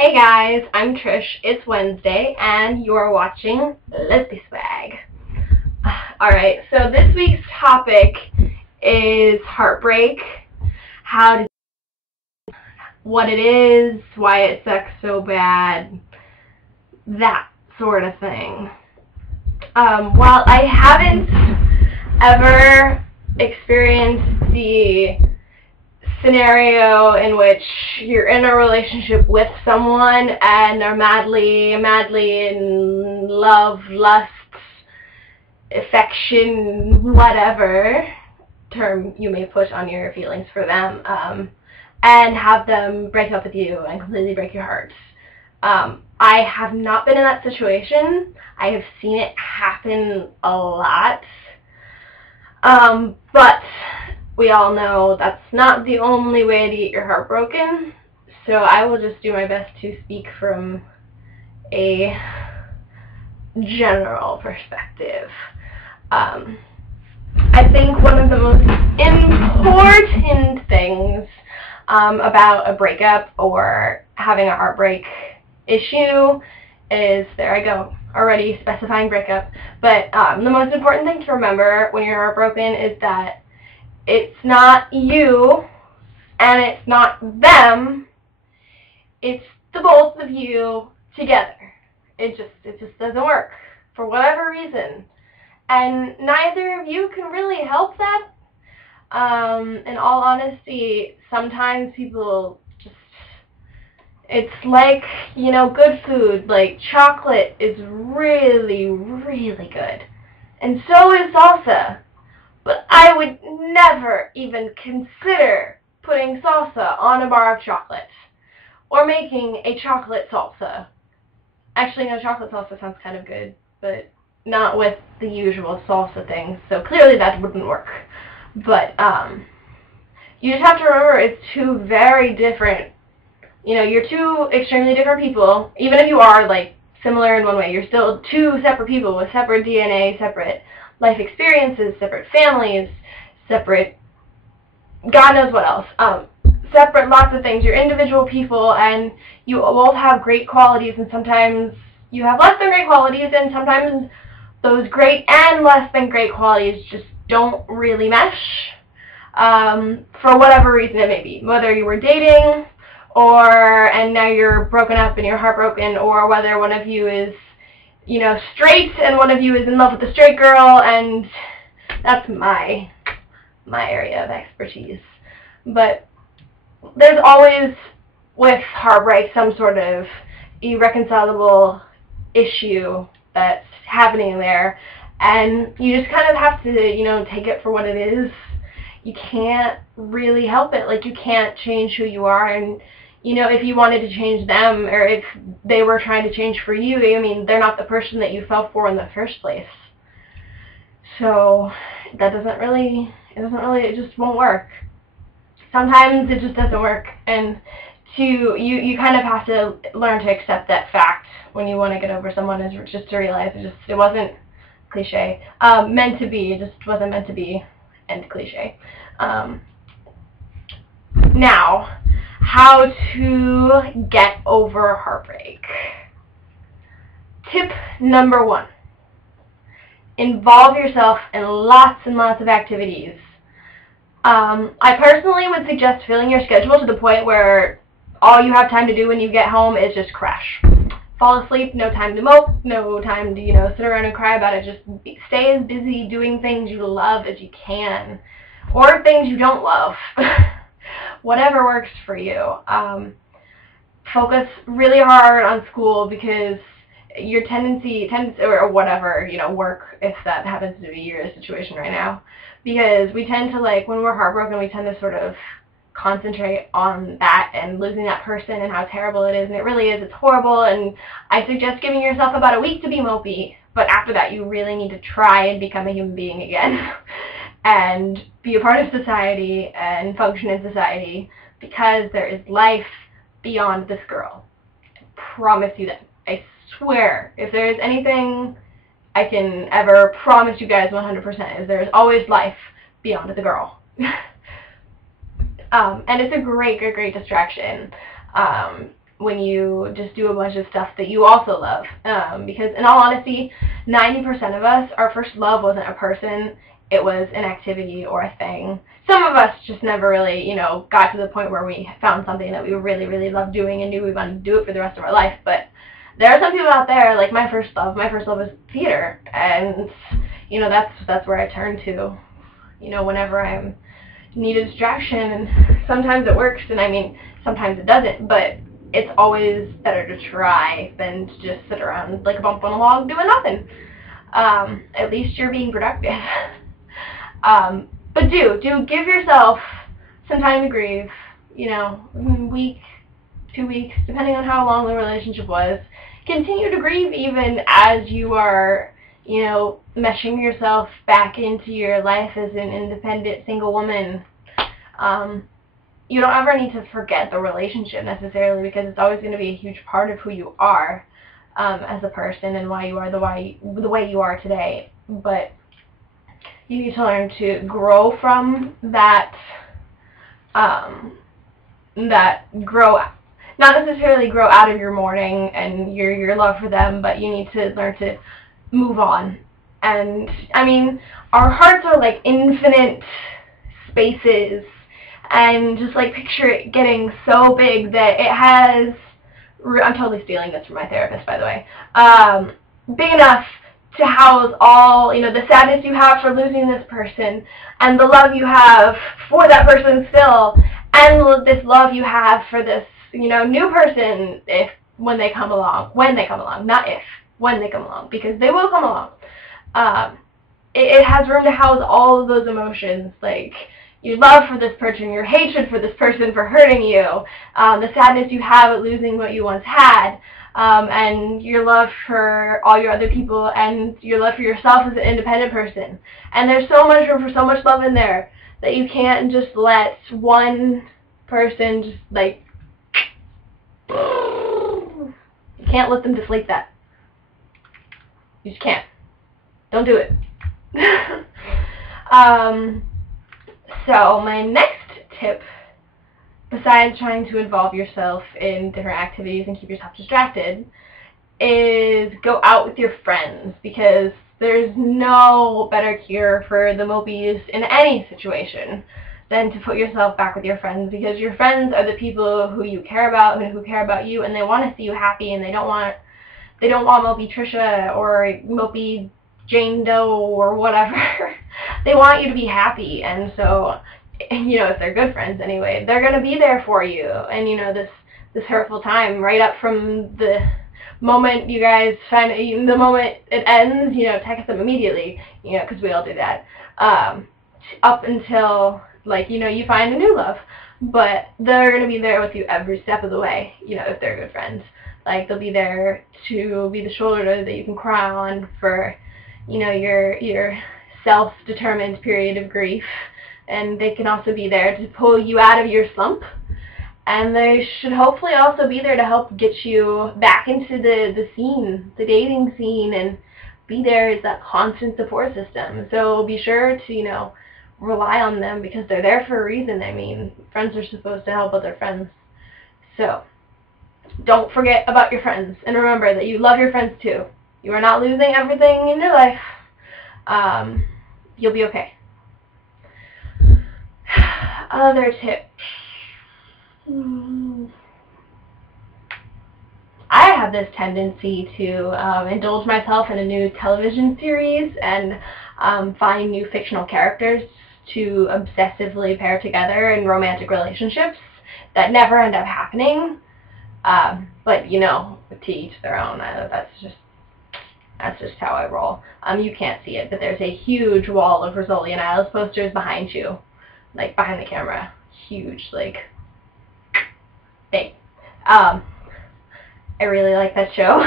Hey guys, I'm Trish. It's Wednesday, and you're watching lesbswag. Alright, so this week's topic is heartbreak, what it is, why it sucks so bad, that sort of thing. While I haven't ever experienced the scenario in which you're in a relationship with someone and are madly in love, lust, affection, whatever term you may put on your feelings for them, and have them break up with you and completely break your heart. I have not been in that situation. I have seen it happen a lot, but we all know that's not the only way to get your heart broken, so I will just do my best to speak from a general perspective. I think one of the most important things about a breakup or having a heartbreak issue is, there I go, already specifying breakup, but the most important thing to remember when you're heartbroken is that it's not you, and it's not them, it's the both of you together. It just doesn't work, for whatever reason. And neither of you can really help that. In all honesty, sometimes people just, it's like, you know, good food, like chocolate is really, really good. And so is salsa. But I would never even consider putting salsa on a bar of chocolate, or making a chocolate salsa. Actually, no, chocolate salsa sounds kind of good, but not with the usual salsa things, so clearly that wouldn't work. But you just have to remember, it's two very different, you know, you're two extremely different people. Even if you are, like, similar in one way, you're still two separate people with separate DNA, separate life experiences, separate families, separate God knows what else, separate lots of things. You're individual people, and you both have great qualities, and sometimes you have less than great qualities, and sometimes those great and less than great qualities just don't really mesh, for whatever reason it may be. Whether you were dating, and now you're broken up and you're heartbroken, or whether one of you is, you know, straight and one of you is in love with a straight girl, and that's my area of expertise. But there's always, with heartbreak, some sort of irreconcilable issue that's happening there, and you just kind of have to, you know, take it for what it is. You can't really help it. Like, you can't change who you are, and you know, if you wanted to change them, or if they were trying to change for you, I mean, they're not the person that you fell for in the first place. So that it just won't work. Sometimes it just doesn't work, and you kind of have to learn to accept that fact when you want to get over someone, is just to realize it wasn't, cliche, meant to be. It just wasn't meant to be, end cliche. Now, how to get over heartbreak. Tip number 1. Involve yourself in lots and lots of activities. I personally would suggest filling your schedule to the point where all you have time to do when you get home is just crash. Fall asleep, no time to mope, no time to, you know, sit around and cry about it. Just stay as busy doing things you love as you can, or things you don't love. Whatever works for you. Focus really hard on school, because your tendency, or whatever, you know, work, if that happens to be your situation right now, because we tend to, like, when we're heartbroken, we tend to sort of concentrate on that and losing that person and how terrible it is, and it really is. It's horrible, and I suggest giving yourself about a week to be mopey, but after that you really need to try and become a human being again and be a part of society and function in society, because there is life beyond this girl. I promise you that. I swear, if there is anything I can ever promise you guys 100%, is there is always life beyond the girl. And it's a great distraction. when you just do a bunch of stuff that you also love. Because in all honesty, 90% of us, our first love wasn't a person, it was an activity or a thing. Some of us just never really, you know, got to the point where we found something that we really, really loved doing and knew we wanted to do it for the rest of our life. But there are some people out there, like my first love was theater, and, you know, that's where I turn to, you know, whenever I need a distraction, and sometimes it works, and I mean, sometimes it doesn't, but it's always better to try than to just sit around like a bump on a log doing nothing. At least you're being productive. But do give yourself some time to grieve, you know, a week, 2 weeks, depending on how long the relationship was. Continue to grieve even as you are, you know, meshing yourself back into your life as an independent single woman. You don't ever need to forget the relationship necessarily, because it's always going to be a huge part of who you are as a person and why you are the way you are today. But you need to learn to grow from that, not necessarily grow out of your mourning and your love for them, but you need to learn to move on. And, I mean, our hearts are like infinite spaces, and just like picture it getting so big that it has, I'm totally stealing this from my therapist, by the way, big enough to house all, you know, the sadness you have for losing this person, and the love you have for that person still, and this love you have for this, you know, new person when they come along, not if, when they come along, because they will come along. It has room to house all of those emotions, like your love for this person, your hatred for this person for hurting you, the sadness you have at losing what you once had, and your love for all your other people, and your love for yourself as an independent person. And there's so much room for so much love in there that you can't just let one person just like, you can't let them deflate that. You just can't. Don't do it. So my next tip, besides trying to involve yourself in different activities and keep yourself distracted, is go out with your friends, because there's no better cure for the mopies in any situation than to put yourself back with your friends, because your friends are the people who you care about and who care about you, and they want to see you happy, and they don't want mopey Trisha or mopey Jane Doe or whatever. They want you to be happy, and so, you know, if they're good friends anyway, they're going to be there for you. And, you know, this hurtful time, right up from the moment you guys find, the moment it ends, you know, text them immediately, you know, because we all do that, up until, like, you know, you find a new love. But they're going to be there with you every step of the way, you know, if they're good friends. Like, they'll be there to be the shoulder that you can cry on for, you know, your self-determined period of grief. And they can also be there to pull you out of your slump. And they should hopefully also be there to help get you back into the scene, the dating scene, and be there as that constant support system. So be sure to, you know, rely on them, because they're there for a reason. I mean, friends are supposed to help other friends. So don't forget about your friends, and remember that you love your friends too. You are not losing everything in your life. You'll be okay. Other tips. I have this tendency to indulge myself in a new television series and find new fictional characters to obsessively pair together in romantic relationships that never end up happening. But, you know, to each their own. That's just how I roll. You can't see it, but there's a huge wall of Rizzoli and Isles posters behind you, like behind the camera. Huge, like, big. I really like that show.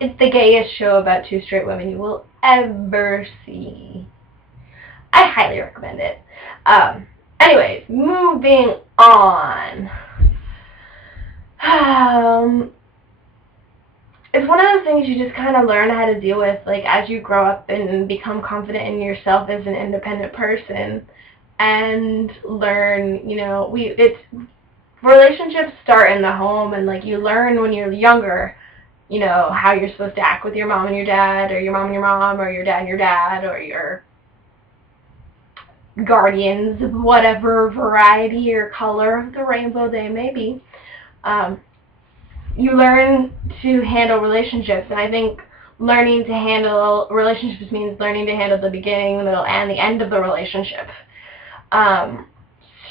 It's the gayest show about two straight women you will ever see. I highly recommend it. Anyways, moving on. It's one of those things you just kind of learn how to deal with, like, as you grow up and become confident in yourself as an independent person, and learn, you know, relationships start in the home, and like you learn when you're younger, you know, how you're supposed to act with your mom and your dad, or your mom and your mom, or your dad and your dad, or your guardians of whatever variety or color of the rainbow they may be. You learn to handle relationships, and I think learning to handle relationships means learning to handle the beginning, the middle, and the end of the relationship.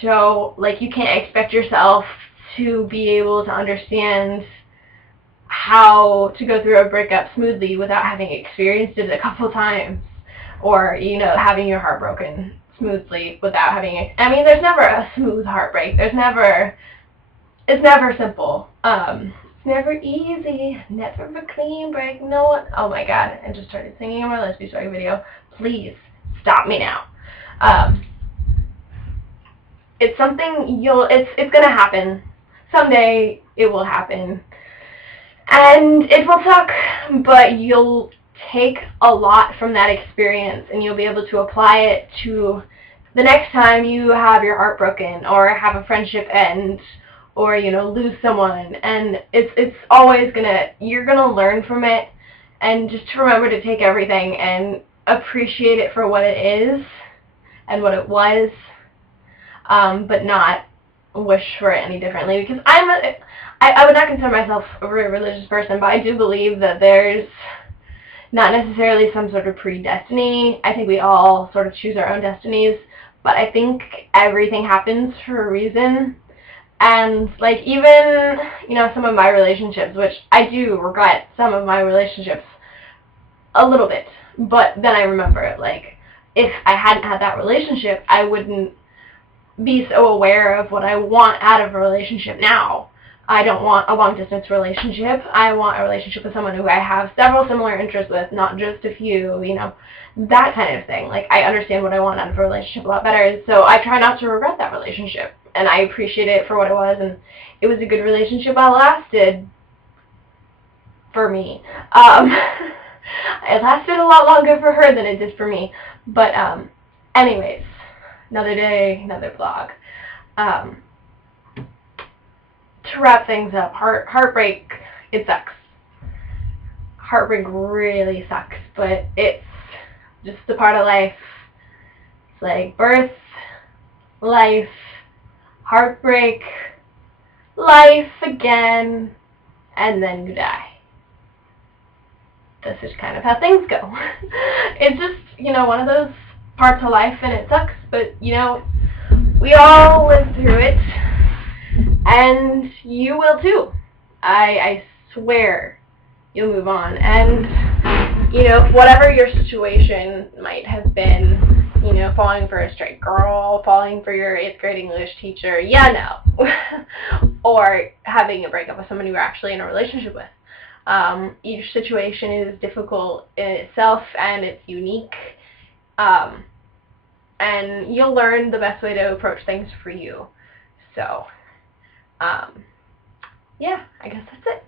So, like, you can't expect yourself to be able to understand how to go through a breakup smoothly without having experienced it a couple times, or, you know, having your heart broken smoothly without having it. I mean, there's never a smooth heartbreak. It's never simple. It's never easy. Never a clean break. No one. Oh my God! I just started singing in my lesbswag video. Please stop me now. It's something it's gonna happen. Someday it will happen. And it will suck, but you'll take a lot from that experience, and you'll be able to apply it to the next time you have your heart broken, or have a friendship end, or, you know, lose someone. And it's always you're gonna learn from it, and just to remember to take everything and appreciate it for what it is and what it was, but not wish for it any differently, because I would not consider myself a very religious person, but I do believe that there's not necessarily some sort of predestiny. I think we all sort of choose our own destinies, but I think everything happens for a reason. And, like, even, you know, some of my relationships, which I do regret some of my relationships a little bit, but then I remember, like, if I hadn't had that relationship, I wouldn't be so aware of what I want out of a relationship now. I don't want a long-distance relationship. I want a relationship with someone who I have several similar interests with, not just a few, you know, that kind of thing. Like, I understand what I want out of a relationship a lot better, so I try not to regret that relationship, and I appreciate it for what it was, and it was a good relationship while it lasted for me. It lasted a lot longer for her than it did for me, but anyways, another day, another vlog. To wrap things up, heartbreak, it sucks. Heartbreak really sucks, but it's just a part of life. It's like birth, life, heartbreak, life again, and then you die. That's just kind of how things go. It's just, you know, one of those parts of life, and it sucks, but, you know, we all live through it, and you will too. I swear you'll move on. And, you know, whatever your situation might have been, you know, falling for a straight girl, falling for your 8th grade English teacher, yeah, no. Or having a breakup with someone you were actually in a relationship with. Each situation is difficult in itself, and it's unique. And you'll learn the best way to approach things for you. So, yeah, I guess that's it.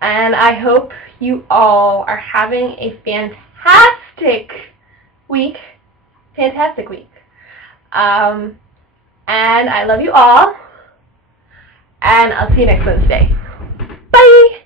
And I hope you all are having a fantastic week. Fantastic week. And I love you all. And I'll see you next Wednesday. Bye!